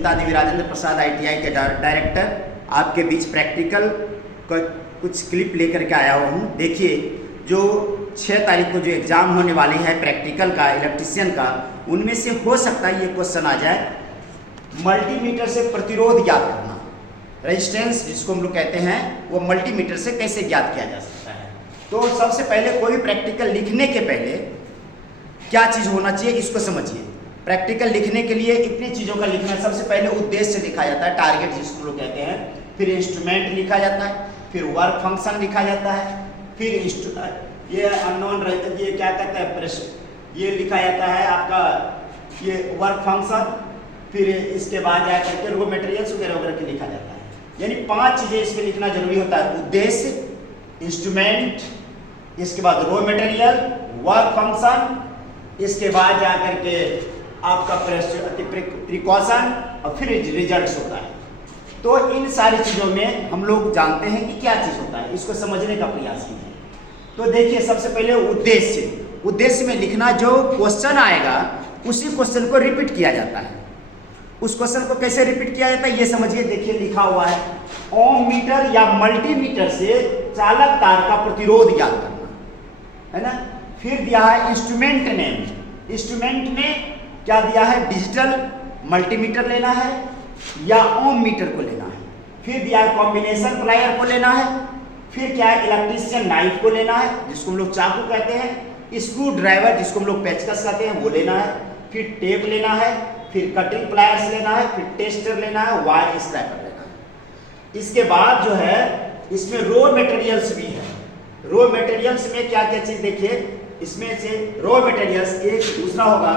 चिंता देवी राजेंद्र प्रसाद ITI के director आपके बीच प्रैक्टिकल का कुछ क्लिप लेकर के आया हुआ हूँ। देखिए, जो 6 तारीख को जो एग्ज़ाम होने वाली है प्रैक्टिकल का, इलेक्ट्रीशियन का, उनमें से हो सकता है ये क्वेश्चन आ जाए, मल्टीमीटर से प्रतिरोध ज्ञात करना। रेजिस्टेंस जिसको हम लोग कहते हैं, वो मल्टीमीटर से कैसे ज्ञात किया जा सकता है। तो सबसे पहले कोई भी प्रैक्टिकल लिखने के पहले क्या चीज़ होना चाहिए, इसको समझिए। प्रैक्टिकल लिखने के लिए इतनी चीज़ों का लिखना है। सबसे पहले उद्देश्य लिखा जाता है, टारगेट जिसको लोग कहते हैं, फिर इंस्ट्रूमेंट लिखा जाता है, फिर वर्क फंक्शन लिखा जाता है, फिर ये अननोन, ये क्या कहते हैं, प्रेशर, ये लिखा जाता है आपका, ये वर्क फंक्शन, फिर इसके बाद जा करके रो मटेरियल्स वगैरह वगैरह के लिखा जाता है। यानी 5 चीज़ें इसमें लिखना जरूरी होता है, उद्देश्य, इंस्ट्रूमेंट, इसके बाद रो मटेरियल, वर्क फंक्शन, इसके बाद जा करके आपका प्रिकॉशन और फिर रिजल्ट्स होता है। तो इन सारी चीज़ों में हम लोग जानते हैं कि क्या चीज़ होता है, इसको समझने का प्रयास कीजिए। तो देखिए, सबसे पहले उद्देश्य में लिखना, जो क्वेश्चन आएगा उसी क्वेश्चन को रिपीट किया जाता है। उस क्वेश्चन को कैसे रिपीट किया जाता है ये समझिए। देखिए लिखा हुआ है, ओम मीटर या मल्टीमीटर से चालक तार का प्रतिरोध ज्ञात करना, है ना। फिर दिया है इंस्ट्रूमेंट नेम। इंस्ट्रूमेंट में क्या दिया है, डिजिटल मल्टीमीटर लेना है या ओम मीटर को लेना है। फिर दिया है कॉम्बिनेशन प्लायर को लेना है। फिर क्या है, इलेक्ट्रीशियन नाइफ को लेना है, जिसको हम लोग चाकू कहते हैं। स्क्रू ड्राइवर, जिसको हम लोग पेचकस कहते हैं, वो लेना है। फिर टेप लेना है, फिर कटिंग प्लायर्स लेना है, फिर टेस्टर लेना है, वायर स्क्रैपर लेना है। इसके बाद जो है इसमें रो मटेरियल्स भी है। रो मटेरियल्स में क्या क्या चीज, देखिए इसमें से रो मटेरियल्स, एक दूसरा होगा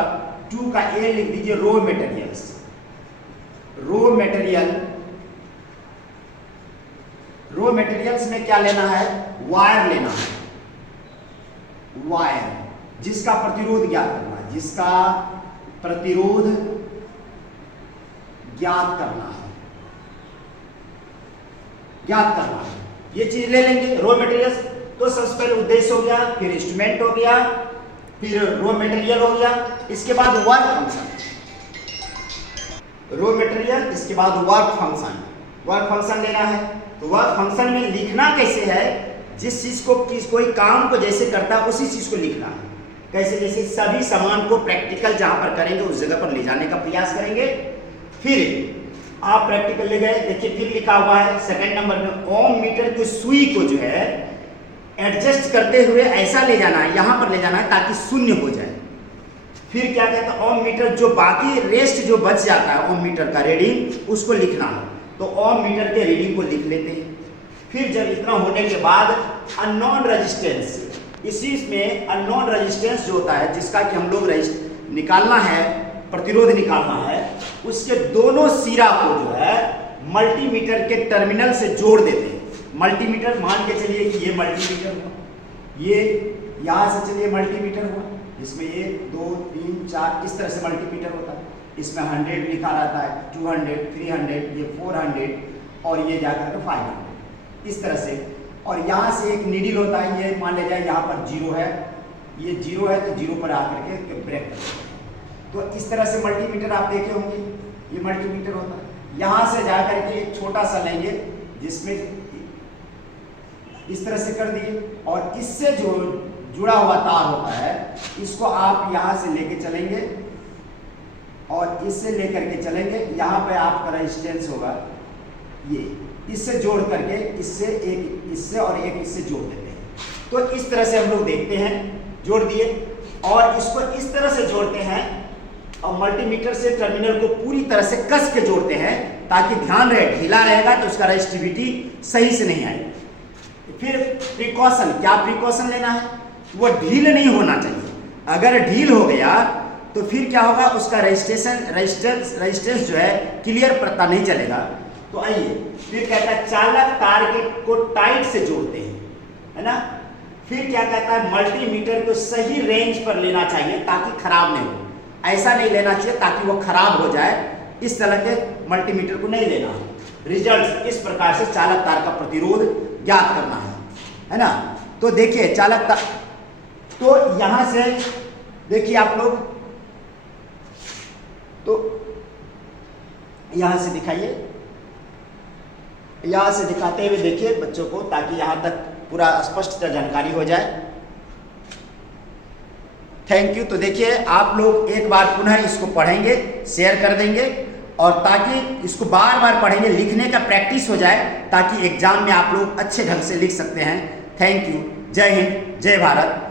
2 का ए लिख दीजिए, रो मटेरियल्स। रो मटेरियल्स में क्या लेना है, वायर लेना है। वायर जिसका प्रतिरोध ज्ञात करना है, जिसका प्रतिरोध ज्ञात करना है, ये चीज ले लेंगे रो मटेरियल्स। तो सबसे पहले उद्देश्य हो गया, फिर इंस्ट्रूमेंट हो गया, फिर रो मटेरियल हो गया, इसके बाद वर्क फंक्शन। रो मटेरियल, इसके बाद वर्क फंक्शन लेना है। तो वर्क फंक्शन में लिखना कैसे है, जिस चीज को कोई काम को जैसे करता है उसी चीज को लिखना है। कैसे, जैसे सभी सामान को प्रैक्टिकल जहां पर करेंगे उस जगह पर ले जाने का प्रयास करेंगे। फिर आप प्रैक्टिकल ले गए, देखिए फिर लिखा हुआ है सेकंड नंबर में, ओम मीटर की सुई को जो है एडजस्ट करते हुए ऐसा ले जाना है, यहां पर ले जाना है ताकि शून्य हो जाए। फिर क्या कहते हैं, ओम मीटर जो बाकी रेस्ट जो बच जाता है ओम मीटर का रीडिंग, उसको लिखना है। तो ओम मीटर के रीडिंग को लिख लेते हैं। फिर जब इतना होने के बाद अननोन रेजिस्टेंस, इसी में अननोन रेजिस्टेंस जो होता है, जिसका कि हम लोग निकालना है, प्रतिरोध निकालना है, उसके दोनों सिरा को जो है मल्टीमीटर के टर्मिनल से जोड़ देते हैं। मल्टीमीटर मान के चलिए कि ये मल्टीमीटर हुआ, ये यहाँ से चलिए मल्टीमीटर हुआ, इसमें 1 2 3 4 इस तरह से मल्टीमीटर होता है। इसमें 100 लिखा रहता है, 200, 300, ये 400 और ये जाकर के 500 इस तरह से। और यहाँ से एक नीडल होता है, ये मान लिया जाए यहाँ पर 0 है, ये 0 है, तो 0 पर आकर के ब्रेक कर देते हैं। तो इस तरह से मल्टीमीटर आप देखे होंगे, ये मल्टीमीटर होता है। यहाँ से जा करके एक छोटा सा लेंगे, जिसमें इस तरह से कर दिए, और इससे जो जुड़ा हुआ तार होता है, इसको आप यहाँ से लेके चलेंगे और इससे लेकर के चलेंगे। यहाँ पे आपका रेजिस्टेंस होगा, ये इससे जोड़ करके इससे एक इससे और एक इससे जोड़ देते हैं। तो इस तरह से हम लोग देखते हैं, जोड़ दिए, और इसको इस तरह से जोड़ते हैं और मल्टीमीटर से टर्मिनल को पूरी तरह से कस के जोड़ते हैं, ताकि ध्यान रहे, ढीला रहेगा तो उसका रेजिस्टिविटी सही से नहीं आएगी। फिर प्रिकॉशन, क्या प्रिकॉशन लेना है, वो ढील नहीं होना चाहिए। अगर ढील हो गया तो फिर क्या होगा, उसका रेजिस्टेंस जो है क्लियर पता नहीं चलेगा। तो आइए फिर कहता है चालक तार को टाइट से जोड़ते हैं, है ना। फिर क्या कहता है, मल्टीमीटर को सही रेंज पर लेना चाहिए ताकि खराब नहीं हो। ऐसा नहीं लेना चाहिए ताकि वो खराब हो जाए, इस तरह के मल्टीमीटर को नहीं लेना। रिजल्ट इस प्रकार से चालक तार का प्रतिरोध ज्ञात करना है ना। तो देखिए चालक तार, तो यहां से देखिए आप लोग, तो यहाँ से दिखाइए, यहाँ से दिखाते हुए देखिए बच्चों को, ताकि यहाँ तक पूरा स्पष्ट जानकारी हो जाए। Thank you. तो देखिए आप लोग एक बार पुनः इसको पढ़ेंगे, शेयर कर देंगे, और ताकि इसको बार बार पढ़ेंगे, लिखने का प्रैक्टिस हो जाए, ताकि एग्जाम में आप लोग अच्छे ढंग से लिख सकते हैं। Thank you. जय हिंद, जय भारत।